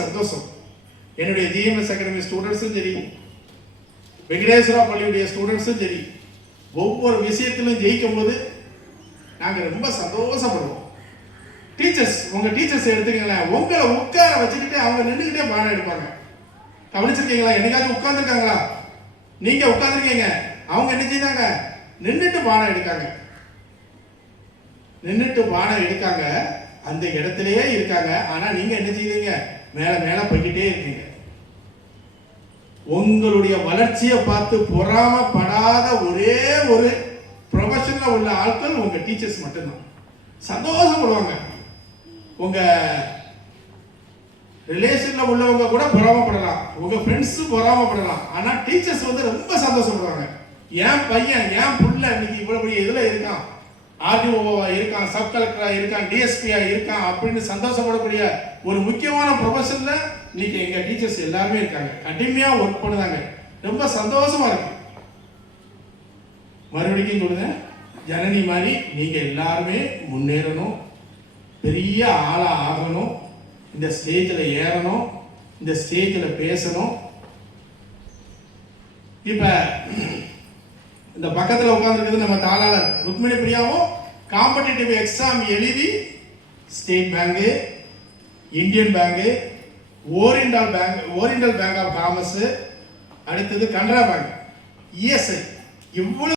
சந்தோஷம். என்னுடைய GMS academy ஸ்டூடெண்ட்ஸும் சரி, வெங்கடேஸ்வரா பள்ளியுடைய ஸ்டூடெண்ட்ஸும் சரி, ஒவ்வொரு விஷயத்திலும் ஜெயிக்கும் போது நாங்கள் ரொம்ப சந்தோஷப்படுவோம். டீச்சர்ஸ், உங்க டீச்சர்ஸ் எடுத்துக்கங்களேன், உங்களை உட்கார வச்சுக்கிட்டு அவங்க நின்றுக்கிட்டே பாடம் எடுப்பாங்க. கவனிச்சிருக்கீங்களா? என்னைக்காச்சும் உட்கார்ந்துருக்காங்களா? நீங்க உட்கார்ந்துருக்கீங்க, அவங்க என்ன செய்தாங்க? நின்றுட்டு பாடம் எடுக்காங்க. நின்றுட்டு பாடம் எடுக்காங்க, அந்த இடத்திலேயே இருக்காங்க. ஆனா நீங்க என்ன செய்வீங்க? மேல மேல போய்கிட்டே இருக்கீங்க. உங்களுடைய வளர்ச்சியை பார்த்து பொறாமப்படாத ஒரே ஒரு ப்ரொஃபஷன்ல உள்ள ஆட்கள் உங்க டீச்சர்ஸ் மட்டும்தான். சந்தோஷப்படுவாங்க. உங்க ரிலேஷன்ல உள்ளவங்க கூட பொறாமப்படலாம், உங்க ஃப்ரெண்ட்ஸ் பொறாமப்படலாம். ஆனா டீச்சர்ஸ் வந்து ரொம்ப சந்தோஷப்படுவாங்க. என் பையன், என் புள்ள இன்னைக்கு இவ்வளவு பெரிய இதுல இருக்கான், ஆர்டிஓவா இருக்கான், சப் கலெக்டரா இருக்கான், டிஎஸ்பியா இருக்கான் அப்படின்னு சந்தோஷப்படக்கூடிய ஒரு முக்கியமான ப்ரொஃபஷன்ல இன்னைக்கு எங்க டீச்சர்ஸ் எல்லாருமே இருக்காங்க. கடுமையா ஒர்க் பண்ணுதாங்க. ரொம்ப சந்தோஷமா இருக்கு. மறுபடியும் சொல்லுங்க, ஜனனி மாதிரி நீங்க எல்லாருமே முன்னேறணும், பெரிய ஆளா ஆகணும், இந்த ஸ்டேஜில் ஏறணும், இந்த ஸ்டேஜில் பேசணும். இப்ப இந்த பக்கத்தில் உட்கார்ந்துருக்கிறது நம்ம தாளாளர் ருக்மிணி பிரியாவும் காம்படிட்டிவ் எக்ஸாம் எழுதி State Bank, Indian Bank, Oriental Bank of Commerce, அடுத்தது கனரா பேங்க், இஎஸ்ஐ, இவ்வளவு